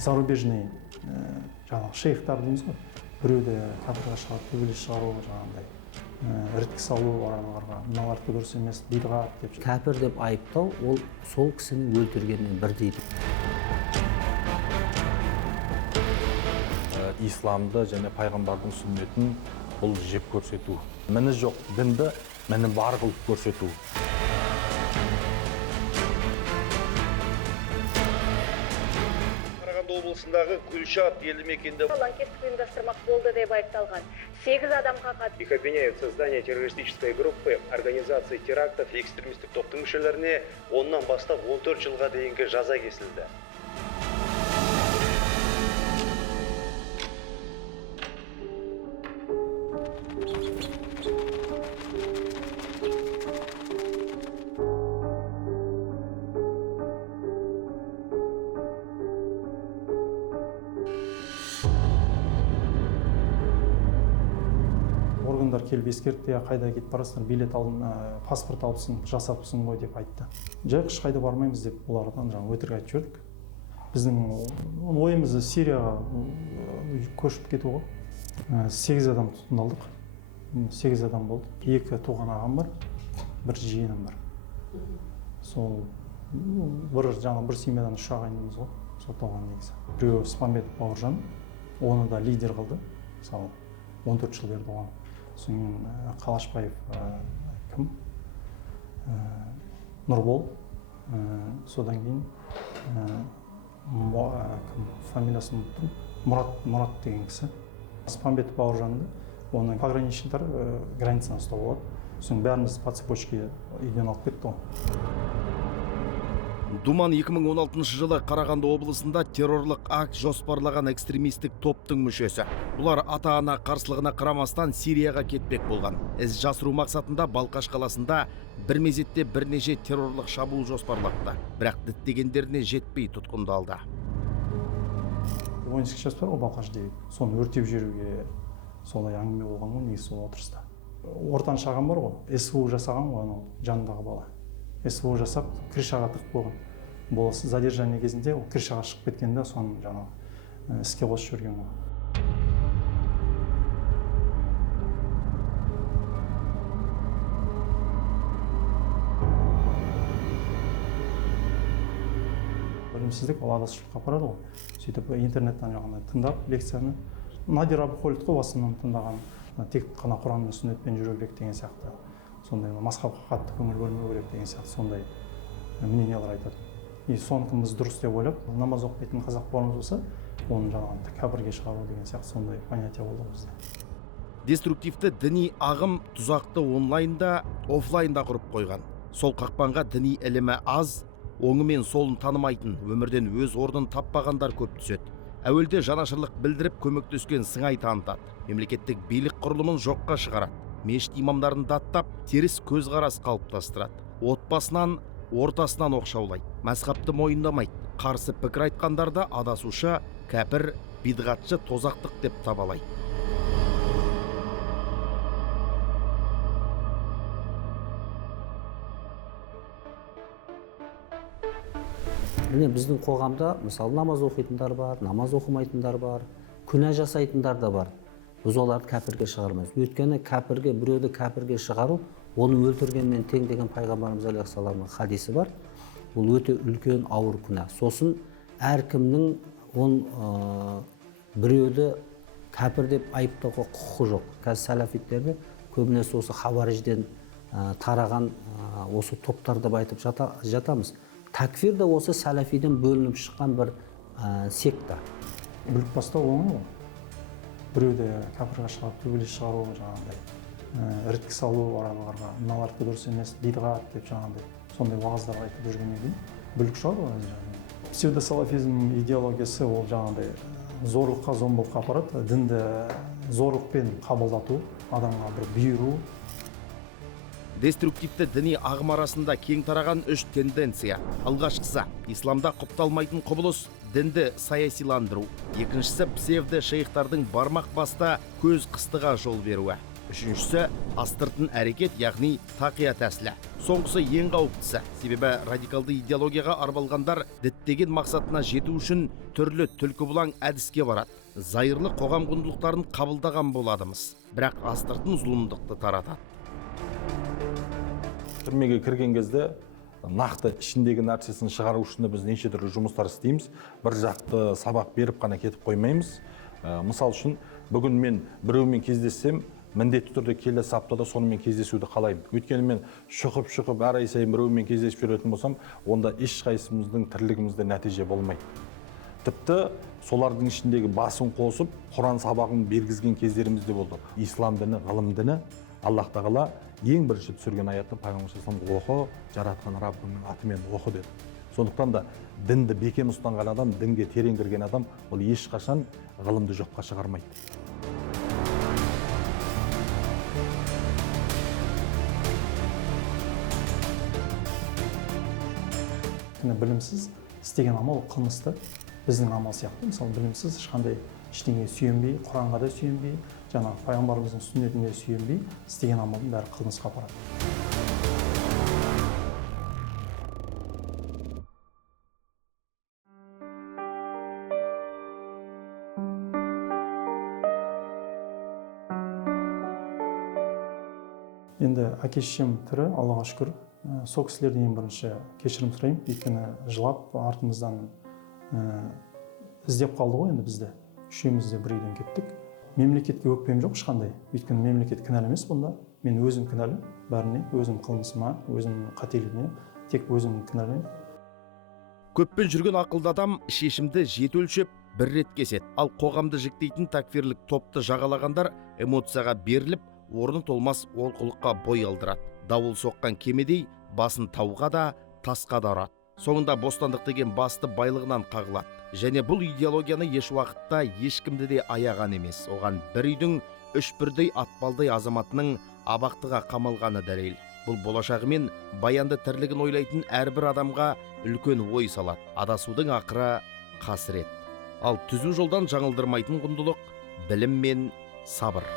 зарубежный жаңағы шейхтар дейміз ғой, біреуді кафірға шығарып, төбелес шығару, жаңағындай іріткі салу араларға, мыналарды дұрыс емес, бидғат деп. Кәпір деп айыптау, ол сол кісінің өлтіргенмен бірдей. Исламды және пайғамбардың сүннетін бұл жеп көрсету. Міні жоқ дінді, міні бар қылып көрсету. Қарағанды облысындағы Гүлшат елді мекенде лаңкестік ұйымдастырмақ болды деп айыпталған 8 адамға қатысты. Их обвиняют в создании террористической группы, организации терактов и экстремистік топтың мүшелеріне оннан бастап 14 жылға дейінгі жаза кесілді. Органдар келіп ескертті, қайда кетіп барасыңдар, билет алдын, паспорт алыпсың, жасапсың ғой деп айтты. Жай қайда бармаймыз деп олардан өтірік айтып жібердік. Біздің ойымыз Сирияға көшіп кету ғой. 8 адам тұтқындалдық. 8 адам болды. 2 туған ағам бар, 1 жиенім бар. Сол бір семьядан 3 ағайындымыз ғой, сотталған негізі. Біреуі Спамбетов Бауыржан, оны да лидер қылды, мысалы 14 жыл берді оған. Соң Қалашбаев кім? Нұрбол. Содан кейін фамилиясын ұмыттым. Мұрат деген кісі. Спамбетов Бауыржанды, оны пограничниктер границаны ұстап алады. Соң бәріміз по цепочке үйден алып кетті ғой. Думан 2016 жылы Қарағанды облысында террорлық акт жоспарлаған экстремистік топтың мүшесі. Бұлар ата-ана қарсылығына қарамастан Сирияға кетпек болған. Із жасыру мақсатында Балқаш қаласында бір мезетте бірнеше террорлық шабуыл жоспарлапты. Бірақ діттегендеріне жетпей тұтқындалды. Воинский часть бар ғой, Балқаш дейді. Соны өртеп жіберуге солай әңгіме болған ғой, негізі сол отырыста. Ортаншы ағам бар ғой, СВО жасаған ғой, оның жанындағы бала. СВО жасап, крышаға тығып қойған. Бұл задержание кезінде ол крышаға шығып кеткенде соны жаңағы іске қосып жүрген ғой. Білімсіздік ол адасушылыққа апарады ғой. Сөйтіп интернеттен жаңағындай тыңдап лекцияны Надир Абухолит қой басынан тыңдаған, тек қана Құран мен сүннетпен жүру керек деген сияқты. Сондай мазхабқа қатты көңіл бөлмеу керек деген сияқты сондай мнениялар айтады. И соныкі біз дұрыс деп ойлап, намаз оқитын қазақ бауырымыз болса, оны жаңағындай кәпірге шығару деген сияқты сондай понятие болды бізде. Деструктивті діни ағым тұзақты онлайнда, офлайнда құрып қойған. Сол қақпанға діни ілімі аз, оңы мен солын танымайтын, өмірден өз орнын таппағандар көп түседі. Әуелде жанашырлық білдіріп көмектескен сыңай танытады. Мемлекеттік билік құрылымын жоққа шығарады. Мешіт имамдарын даттап, теріс көзқарас қалыптастырады. Отбасынан, ортасынан оқшаулайды. Мәзһабты мойындамайды. Қарсы пікір айтқандарды адасушы, кәпір, бидғатшы, тозақтық деп табалайды. Міне біздің қоғамда мысалы намаз оқитындар бар, намаз оқымайтындар бар, күнә жасайтындар да бар. Біз оларды кәпірге шығармаймыз. Өйткені біреуді кәпірге шығару, оны өлтіргенмен тең деген пайғамбарымыз алейхиссаламның хадисі бар. Бұл өте үлкен ауыр күнә. Сосын әркімнің біреуді кәпір деп айыптауға құқы жоқ. Қазір сәләфиттерді көбінесе осы хаварижден тараған осы топтарды айтып жатамыз. Такфир да осы сәләфиден бөлініп шыққан бір секта. Бүлік бастау оңай ғой. Біреуді кәпірге шығарып, төбелес шығару, жаңағындай іріткі салу араларға, мыналарды дұрыс емес, бидғат деп жаңағындай сондай уағыздар айтып жүргеннен кейін бүлік шығады ғой. Псевдосалафизм идеологиясы ол жаңағындай зорлыққа, зомбылыққа апарады. Дінді зорлықпен қабылдату, адамға бір бұйыру. Деструктивті діни ағым арасында кең тараған 3 тенденция. Алғашқысы исламда құпталмайтын құбылыс дінді саясиландыру. Екіншісі псевдо шейхтардың бармақ баста көз қыстыға жол беруі. Үшіншісі астыртын әрекет, яғни тақия тәсілі. Соңғысы ең қауіптісі. Себебі радикалды идеологияға арбалғандар діттеген мақсатына жету үшін түрлі түлкі бұлаң әдіске барады. Зайырлы қоғам құндылықтарын қабылдаған боладымыз, бірақ астыртын зұлымдықты таратады. Түрмеге кірген кезде нақты ішіндегі нәрсесін шығару үшін біз неше түрлі жұмыстар істейміз. Бір жақты сабақ беріп қана кетіп қоймаймыз. Мысал үшін, бүгін мен біреумен кездессем, міндетті түрде келесі аптада сонымен кездесуді қалаймын. Өйткені мен шұқып әр ай сайын біреумен кездесіп жүретін болсам, онда ешқайсымыздың тірлігімізде нәтиже болмайды. Тіпті солардың ішіндегі басын қосып, Құран сабағын бергізген кездерімізде болды. Ислам діні, ғылым діні, Аллах тағала ең бірінші түсірген аятты Пайғамбар саллаллаху алейхи вассалам оқы, жаратқан Раббыңның атымен оқы деді. Сондықтан да дінді бекем ұстанған адам, дінге терең кірген адам, ол ешқашан ғылымды жоққа шығармайды. Білімсіз істеген амал қылмысты, біздің амал сияқты. Мысалы, білімсіз ешқандай ештеңеге сүйенбей, Құранға да сүйенбей, жаңағы пайғамбарымыздың сүннетіне сүйенбей, істеген амалдың бәрі қылмысқа апарады. Енді әке-шешем тірі, Аллаға шүкір. Сол кісілерден ең бірінші кешірім сұраймын, өйткені жылап артымыздан іздеп қалды ғой енді бізді. Үшеуміз де бір үйден кеттік. Мемлекетке өкпем жоқ ешқандай. Өйткені мемлекет кінәлі емес бұнда. Мен өзім кінәлі, бәріне, өзім қылмысыма, өзім қателігіне, тек өзім кінәлі. Көппен жүрген ақылды адам шешімді жеті өлшеп бір рет кеседі. Ал қоғамды жіктейтін такфирлік топты жағалағандар эмоцияға беріліп, орны толмас олқылыққа бой алдырады. Дауыл соққан кемедей басын тауға да, тасқа да ұрады. Соңында бостандық деген басты байлығынан қағылады. Және бұл идеологияны еш уақытта ешкімді де аяған емес. Оған бір үйдің үш бірдей атпалдай азаматының абақтыға қамалғаны дәлел. Бұл болашағы мен баянды тірлігін ойлайтын әрбір адамға үлкен ой салады. Адасудың ақыры қасірет. Ал түзу жолдан жаңылдырмайтын құндылық білім мен сабыр.